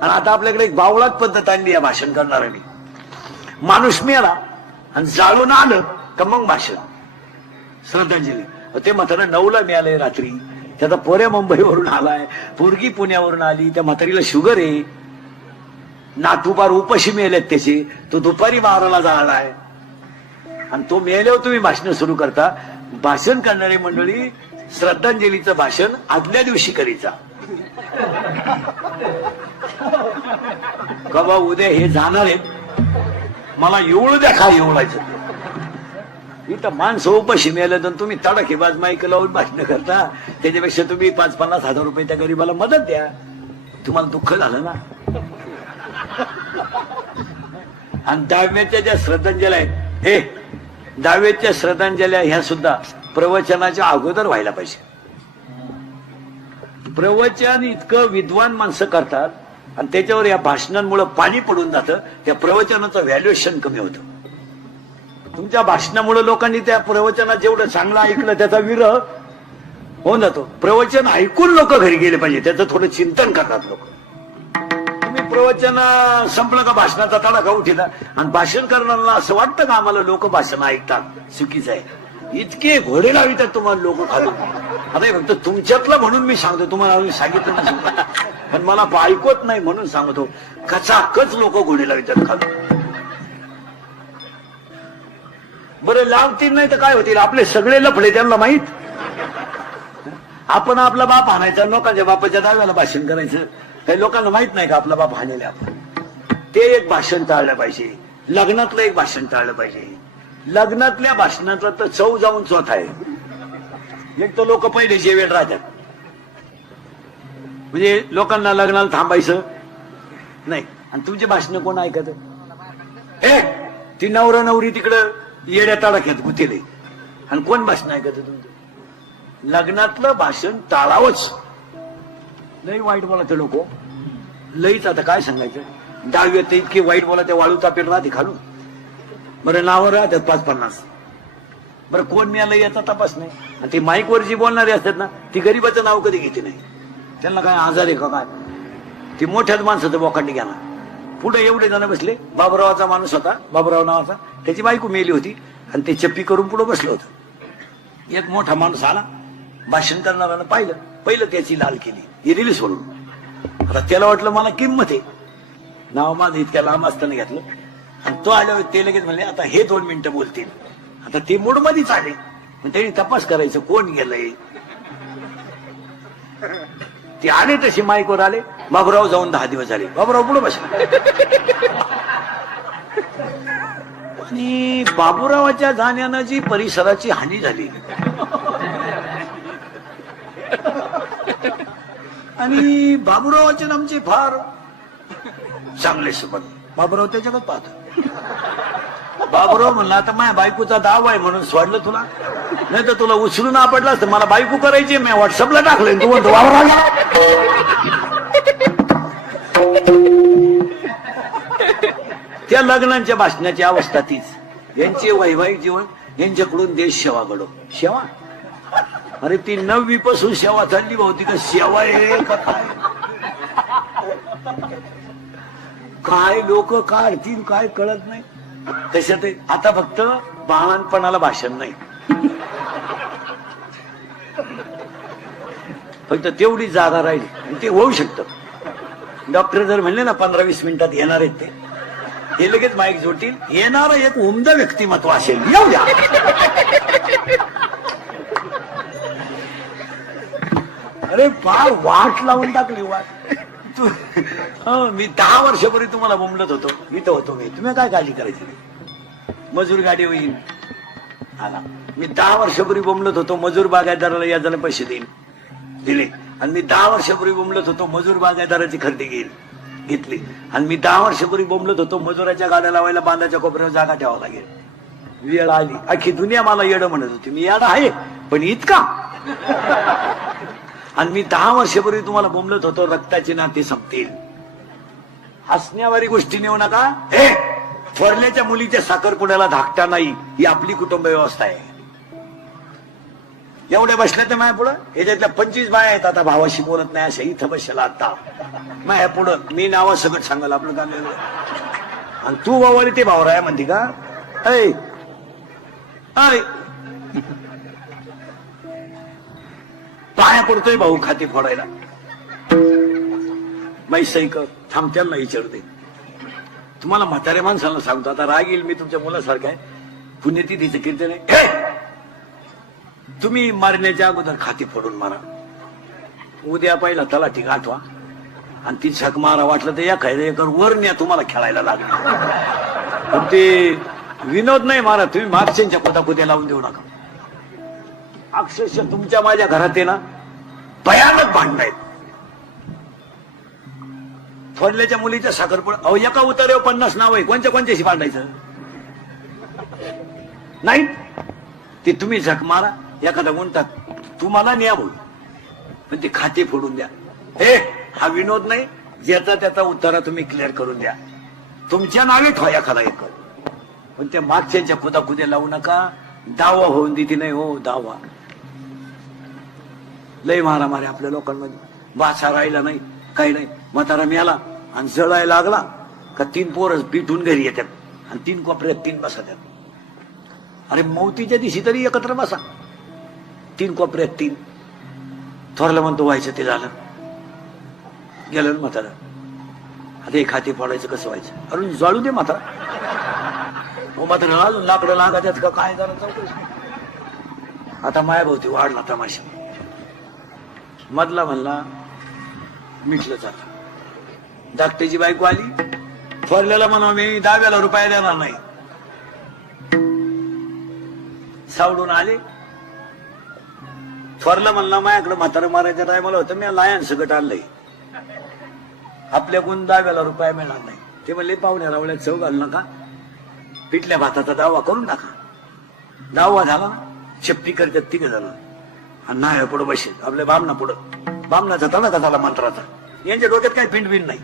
आणि आता आपल्याकडे एक बावळात पद्धत आणली आहे भाषण करणाऱ्यांनी. माणूस मेला आणि जाळून आलं का मग भाषण श्रद्धांजली. ते म्हातारा 9ला मिळालंय रात्री, त्याचा पोऱ्या मुंबईवरून आलाय, पोरगी पुण्यावरून आली, त्या म्हातारीला शुगर आहे, नातूपार उपाशी मेलेत त्याचे, तो दुपारी 12ला जाळलाय आणि तो मेल्यावर तुम्ही भाषण सुरू करता. भाषण करणारी मंडळी श्रद्धांजलीचं भाषण आदल्या दिवशी करीचा का बा उद्या हे जाणार आहेत, मला एवढं द्या खा एवढायचं. इथं माणसं उपाशी मेलं तर तुम्ही तडाखेबाज माईक लावून भाषण करता, त्याच्यापेक्षा तुम्ही 5-50 हजार रुपये त्या गरीबाला मदत द्या, तुम्हाला दुःख झालं ना. आणि दहाव्याच्या ज्या श्रद्धांजल्या आहेत, हे दहाव्याच्या श्रद्धांजल्या ह्या सुद्धा प्रवचनाच्या अगोदर व्हायला पाहिजे. प्रवचन इतकं विद्वान माणसं करतात आणि त्याच्यावर या भाषणांमुळे पाणी पडून जातं, त्या प्रवचनाचं व्हॅल्युएशन कमी होतं. तुमच्या भाषणामुळे लोकांनी त्या प्रवचनात जेवढं चांगलं ऐकलं त्याचा विरह होऊन जातो. प्रवचन ऐकून लोक घरी गेले पाहिजे, त्याचं थोडं चिंतन करतात लोक. तुम्ही प्रवचन संपलं का भाषणाचा तडाखा उठिला आणि भाषण करणाऱ्यांना असं वाटतं का आम्हाला लोक भाषण ऐकतात, चुकीचं आहे. इतके घोडे लावितात तुम्हाला लोक खालून. आता फक्त तुमच्यातलं म्हणून मी सांगतो, तुम्हाला सांगितलं नाही पण मला ऐकत नाही म्हणून सांगतो, कचाकच लोक घोडे लावितात खालून. बरं लावतील नाही तर काय होतील, आपले सगळे लफडे त्यांना माहित. आपण आपला बाप हाणायचा, लोकांच्या बापाच्या दाव्याला भाषण करायचं. काही लोकांना माहित नाही का आपला बाप हाणलेला आपण. ते एक भाषण टाळलं पाहिजे. लग्नातलं एक भाषण टाळलं पाहिजे. लग्नातल्या भाषणाचा तर चव जाऊन चोथ आहे. एक तर लोक पहिले जेवेल राहतात, म्हणजे लोकांना लग्नाला थांबायचं नाही. आणि तुमचे भाषण कोण ऐकत? हे ती नवरा नवरी तिकडं येड्या तडाख्यात गुतेले आणि कोण भाषण ऐकत तुमचं? लग्नातलं भाषण टाळावंच. लई वाईट बोलाते लोक, लईच. आता काय सांगायचं, दहावीत इतके वाईट बोलाते, वाळू तापेल राहते खालून. बरं नावं राहतात 5-50. बरं कोण मिळालं याचा तपास नाही. आणि ती माईकवर जी बोलणारी असतात ना, ती गरीबाचं नाव कधी घेते नाही. त्यांना काय आजार आहे का काय? ती मोठ्याच माणसाचं बोकांडी घ्या ना. पुढे एवढे जण बसले. बाबुरावाचा माणूस होता, बाबुराव नावाचा, त्याची बायको मेली होती आणि ते चप्पी करून पुढे बसलं होतं. एक मोठा माणूस आला, भाषण करणाऱ्यानं पाहिलं, पहिलं त्याची लाल केली, ही दिली सोडून. आता त्याला वाटलं मला किंमत आहे, नाव माझं इतक्या लांब असताना घेतलं. आणि तो आल्यावर ते लगेच म्हणले आता हे 2 मिनिटं बोलतील. आता ते मूड मध्येच आले, त्यांनी तपास करायचं कोण गेलंय. ते आले तसे माईकवर आले. बाबुराव जाऊन 10 दिवस झाले. बाबुराव पुढे बसले आणि बाबुरावाच्या जाण्यानं जी परिसराची हानी झाली आणि बाबुरावाचे नामचे फार चांगले संबंध. बाबुराव त्याच्याकडे पाहतो. बाबुराव म्हणला आता माझ्या बायकोचा दाव आहे म्हणून सोडलं तुला, नाही तर तुला उचलून आपडला असतं. मला बायको करायची, मी व्हॉट्सअपला टाकलं, तू म्हणतो बाबुराव. त्या लग्नांच्या भाषणाची अवस्था तीच. यांचे वैवाहिक जीवन, यांच्याकडून देश सेवा घडो. सेवा अरे ती 9वी पासून सेवा चालली भावती का सेवा आहे का काय लोक काढतील काय कळत नाही. तशात आता फक्त बाळांपणाला भाषण नाही, फक्त तेवढी जागा राहिली. ते होऊ शकतं. डॉक्टर जर म्हणले ना 15-20 मिनिटात येणार आहेत ते, हे लगेच माईक जोडतील. येणार एक उमदा व्यक्तिमत्व असेल, येऊ द्या. अरे फार वाट लावून टाकली वाट. मी 10 वर्षापूर्वी तुम्हाला बोंबलत होतो, इथं होतो मी, तुम्ही काय काळजी करायची. मजूर गाडी होईल आला. मी 10 वर्षापूर्वी बोंबलत होतो मजूर बागायतदाराला याजाने पैसे देईन, दिले. आणि मी 10 वर्षापूर्वी बोंबलत होतो मजूर बागायतदाराची खरेदी घेतली. आणि मी 10 वर्षापूर्वी बोंबलत होतो मजुराच्या गाड्या लावायला बांधाच्या कोपऱ्यावर जागा ठेवावं लागेल. वेळ आली, अख्खी दुनिया मला येडं म्हणत होती. मी येडा आहे पण इतका. आणि मी 10 वर्षापूर्वी तुम्हाला बोंबलत होतो रक्ताची नाती संपतील. हसण्यावारी गोष्टी नेऊ नका. हे थोरल्याच्या मुलीच्या साखरपुड्याला धाकटा नाही, ही आपली कुटुंब व्यवस्था आहे. एवढ्या बसल्या तर माया पुढं याच्यातल्या 25 बाया आहेत आता भावाशी बोलत नाही अशा इथं बसला आता माया पुढं मी नावा सगळं सांगाल आपलं काम आणि तू बावळी ते भावराय म्हणते का ऐ ऐ पाया पडतोय भाऊ खाते फोडायला मै सैक थांबत्याला विचारते तुम्हाला म्हाताऱ्या माणसाला सांगतो आता राग येईल मी तुमच्या मुलासारखं आहे पुण्यतिथीचं कीर्तन आहे तुम्ही मारण्याच्या अगोदर खाते फोडून मारा उद्या पहिला तलाठी गाठवा आणि ती झक मारा वाटलं तर या एकर वर न्या तुम्हाला खेळायला लागलं पण ते विनोद नाही मारा तुम्ही मागच्यांच्या कुद्या लावून देऊ नका अक्षरशः तुमच्या माझ्या घरात आहे ना भयानक भांडण आहेत थोडल्याच्या मुलीच्या साखरपुडा अहो एका उतार्यावर 50 नाव आहे कोणच्याशी भांडायचं नाही ते तुम्ही झक मारा एखादा म्हणतात तुम्हाला न्या बोल पण ते खाते फोडून द्या हे हा विनोद नाही ज्याचा त्याचा उत्तरा तुम्ही क्लिअर करून द्या तुमच्या नावे ठेवा एखादा एक पण त्या मागच्यांच्या कुद्या लावू नका दावा होऊन देते नाही हो दावा लय मारामारी आपल्या लोकांमध्ये बाचा राहिला नाही काही नाही म्हातारा मिळाला आणि जळायला लागला का 3 पोरं पिठून घरी येतात आणि 3 कोपऱ्यात 3 बसतात अरे मौतीच्या दिवशी तरी एकत्र बसा 3 कोपऱ्यात 3 थोरलं म्हणतो व्हायचं ते झालं गेलं ना म्हातारा आता हे खाते फोडायचं कसं व्हायचं अरे जाळू दे म्हातारा हो मात्र अजून लाकडं लागायच्यात का काय करायचं आता मायाभोवती वाढला तमाशा मधला म्हणला मिटलं जात धाकट्याची बायको आली थोरल्याला म्हणा मी 10,000 रुपये देणार नाही सावडून आले थोरला म्हणला माझ्याकडे म्हातारं मारायच्या टायमाला होतं मी लायन सगट आणलंय आपल्याकडून 10,000 रुपये मिळणार नाही ते म्हणले पाहुण्या रावळ्यात चव घाल नका पिठल्या भाताचा दावा करून टाका दावा झाला ना शेपटी करतात 3 जण आणि नाही पुढं बसेल आपल्या बामणा पुढं बामणाचा तणाचा झाला मंत्राचा यांच्या डोक्यात काही पिंडबिंड नाही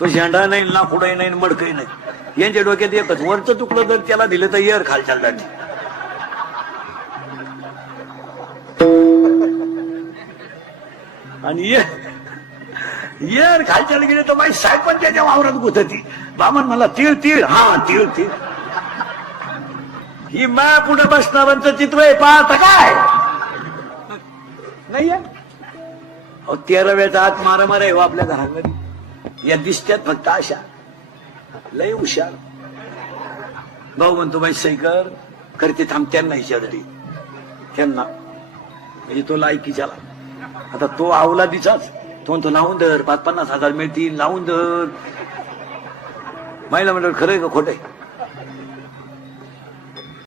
तो झेंडा नाही ना कुठंही नाही मडकही नाही यांच्या डोक्यात एकच वरचं तुकडं जर त्याला दिलं तर येर खालच्या जाती आणि येर खालच्याला गेले तर माझी साहेब पण त्याच्या वावरात गुतती बामण मला तीळ तीळ हा तीळ तीळ ही माया पुढे बसणारांचं चित्र आहे पाहता काय नाही 13व्याचा आत मारामार आहे हो आपल्या घरामध्ये या दिसत्यात फक्त अशा लय हुशार भाऊ म्हणतो बाई सैकर करते थांब त्यांना विचारली त्यांना म्हणजे तो लायकीच्याला आता तो आवला दिसाच तो म्हणतो लावून धर 5-50 हजार मिळतील लावून धर महिला म्हणलं खरंय का खोटंय